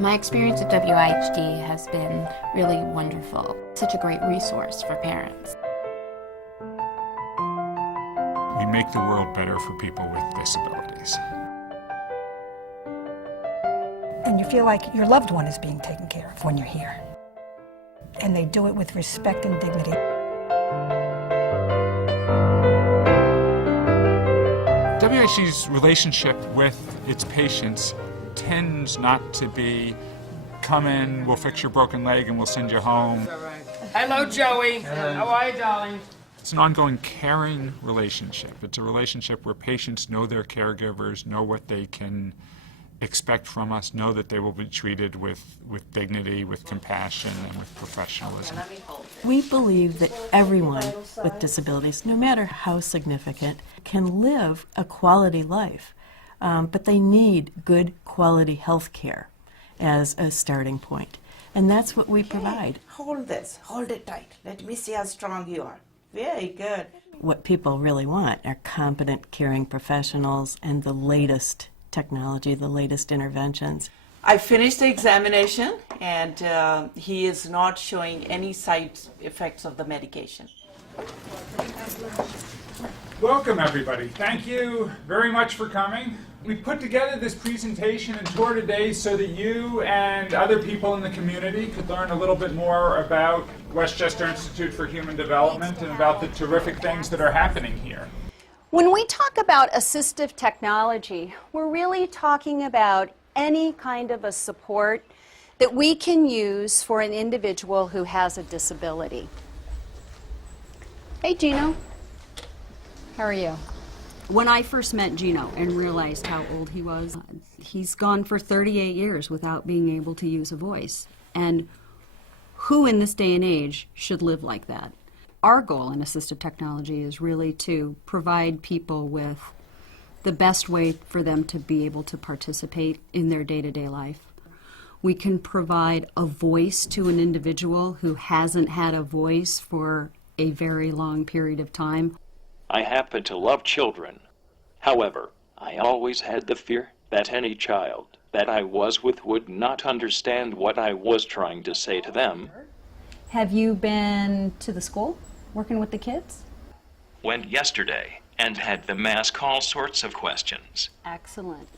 My experience at Wihd has been really wonderful. Such a great resource for parents. We make the world better for people with disabilities. And you feel like your loved one is being taken care of when you're here. And they do it with respect and dignity. WHD's relationship with its patients tends not to be, come in, we'll fix your broken leg and we'll send you home. Hello, Joey. How are you, darling? It's an ongoing caring relationship. It's a relationship where patients know their caregivers, know what they can expect from us, know that they will be treated with dignity, with compassion, and with professionalism. We believe that everyone with disabilities, no matter how significant, can live a quality life, but they need good quality health care as a starting point. And that's what we provide. Hold this, hold it tight. Let me see how strong you are. Very good. What people really want are competent, caring professionals and the latest technology, the latest interventions. I finished the examination and he is not showing any side effects of the medication. Welcome, everybody. Thank you very much for coming. We put together this presentation and tour today so that you and other people in the community could learn a little bit more about Westchester Institute for Human Development and about the terrific things that are happening here. When we talk about assistive technology, we're really talking about any kind of a support that we can use for an individual who has a disability. Hey, Gino. How are you? When I first met Gino and realized how old he was, he's gone for 38 years without being able to use a voice. And who in this day and age should live like that? Our goal in assistive technology is really to provide people with the best way for them to be able to participate in their day-to-day life. We can provide a voice to an individual who hasn't had a voice for a very long period of time. I happen to love children. However, I always had the fear that any child that I was with would not understand what I was trying to say to them. Have you been to the school working with the kids? Went yesterday and had them ask all sorts of questions. Excellent.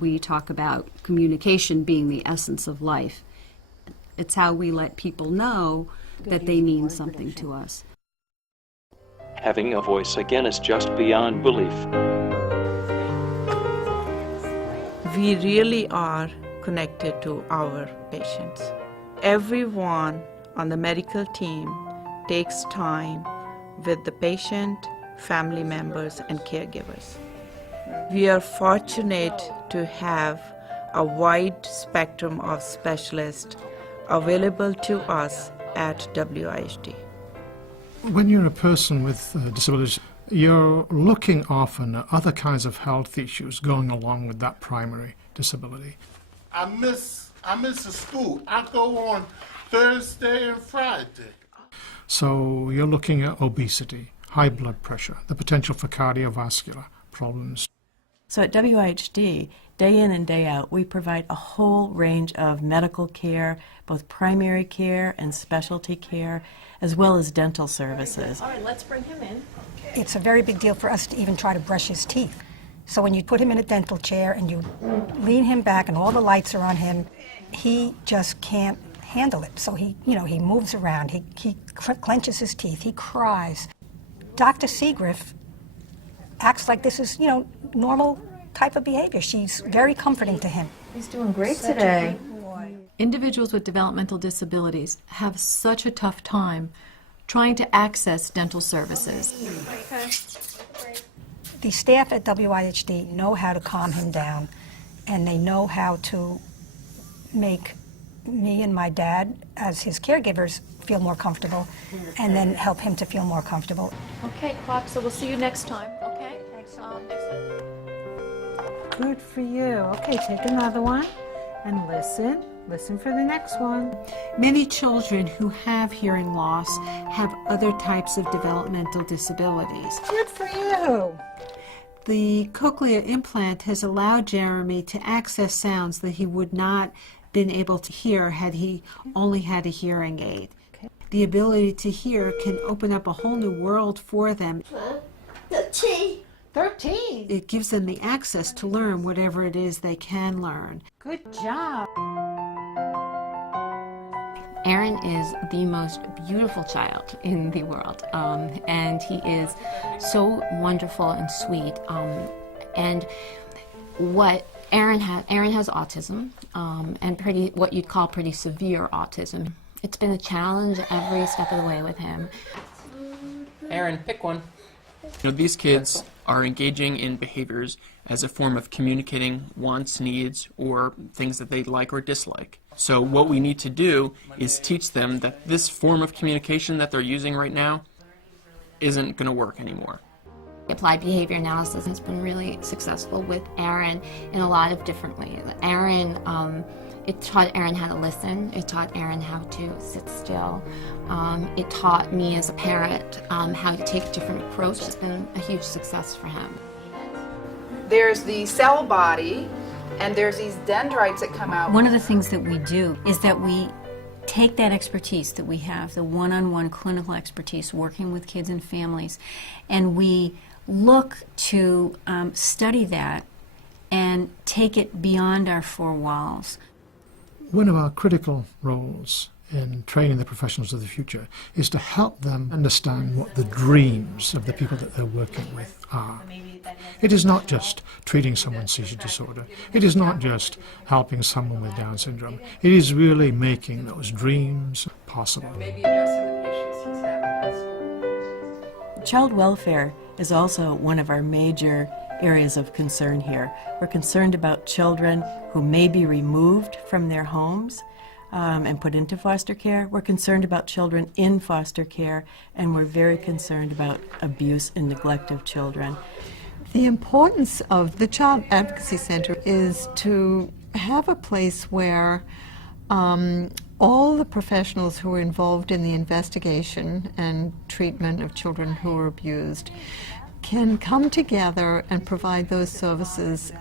We talk about communication being the essence of life. It's how we let people know that they mean something to us. Having a voice again is just beyond belief. We really are connected to our patients. Everyone on the medical team takes time with the patient, family members, and caregivers. We are fortunate to have a wide spectrum of specialists available to us at WIHD. When you're a person with disabilities, you're looking often at other kinds of health issues going along with that primary disability. I miss the school. I go on Thursday and Friday. So you're looking at obesity, high blood pressure, the potential for cardiovascular problems. So at WIHD, day in and day out, we provide a whole range of medical care, both primary care and specialty care, as well as dental services. All right, let's bring him in. It's a very big deal for us to even try to brush his teeth. So when you put him in a dental chair and you lean him back and all the lights are on him, he just can't handle it. So he moves around, he clenches his teeth, he cries. Dr. Seagriff acts like this is, normal type of behavior. She's very comforting to him. He's doing great today. Individuals with developmental disabilities have such a tough time trying to access dental services. The staff at WIHD know how to calm him down, and they know how to make me and my dad, as his caregivers, feel more comfortable, and then help him to feel more comfortable. Okay, Clock, so we'll see you next time, okay? Good for you. Okay, take another one and listen. Listen for the next one. Many children who have hearing loss have other types of developmental disabilities. Good for you. The cochlear implant has allowed Jeremy to access sounds that he would not been able to hear had he only had a hearing aid. The ability to hear can open up a whole new world for them. 13. It gives them the access to learn whatever it is they can learn. Good job. Aaron is the most beautiful child in the world, and he is so wonderful and sweet. And what Aaron has autism, and what you'd call pretty severe autism. It's been a challenge every step of the way with him. Aaron, pick one. You know, these kids are engaging in behaviors as a form of communicating wants, needs, or things that they like or dislike. So what we need to do is teach them that this form of communication that they're using right now isn't going to work anymore. Applied behavior analysis has been really successful with Aaron in a lot of different ways. It taught Aaron how to listen. It taught Aaron how to sit still. It taught me as a parent how to take a different approach. It's been a huge success for him. There's the cell body, and there's these dendrites that come out. One of the things that we do is that we take that expertise that we have, the one-on-one clinical expertise working with kids and families, and we look to study that and take it beyond our four walls. One of our critical roles in training the professionals of the future is to help them understand what the dreams of the people that they're working with are. It is not just treating someone's seizure disorder. It is not just helping someone with Down syndrome. It is really making those dreams possible. Child welfare is also one of our major areas of concern here. We're concerned about children who may be removed from their homes and put into foster care. We're concerned about children in foster care, and we're very concerned about abuse and neglect of children. The importance of the Child Advocacy Center is to have a place where all the professionals who are involved in the investigation and treatment of children who are abused can come together and provide those services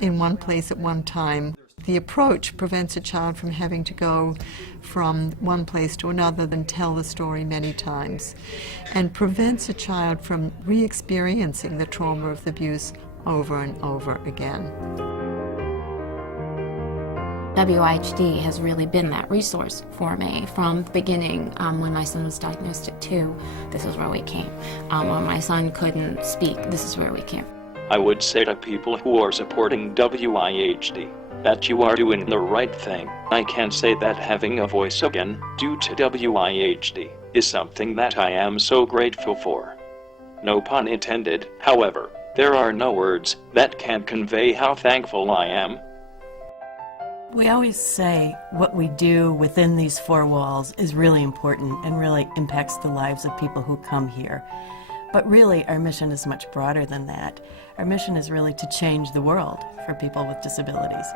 in one place at one time. The approach prevents a child from having to go from one place to another and tell the story many times, and prevents a child from re-experiencing the trauma of the abuse over and over again. Wihd has really been that resource for me from the beginning. When my son was diagnosed at 2, this is where we came. When my son couldn't speak, this is where we came. I would say to people who are supporting Wihd that you are doing the right thing. I can say that having a voice again, due to Wihd, is something that I am so grateful for. No pun intended, however, there are no words that can convey how thankful I am. We always say what we do within these four walls is really important and really impacts the lives of people who come here. But really, our mission is much broader than that. Our mission is really to change the world for people with disabilities.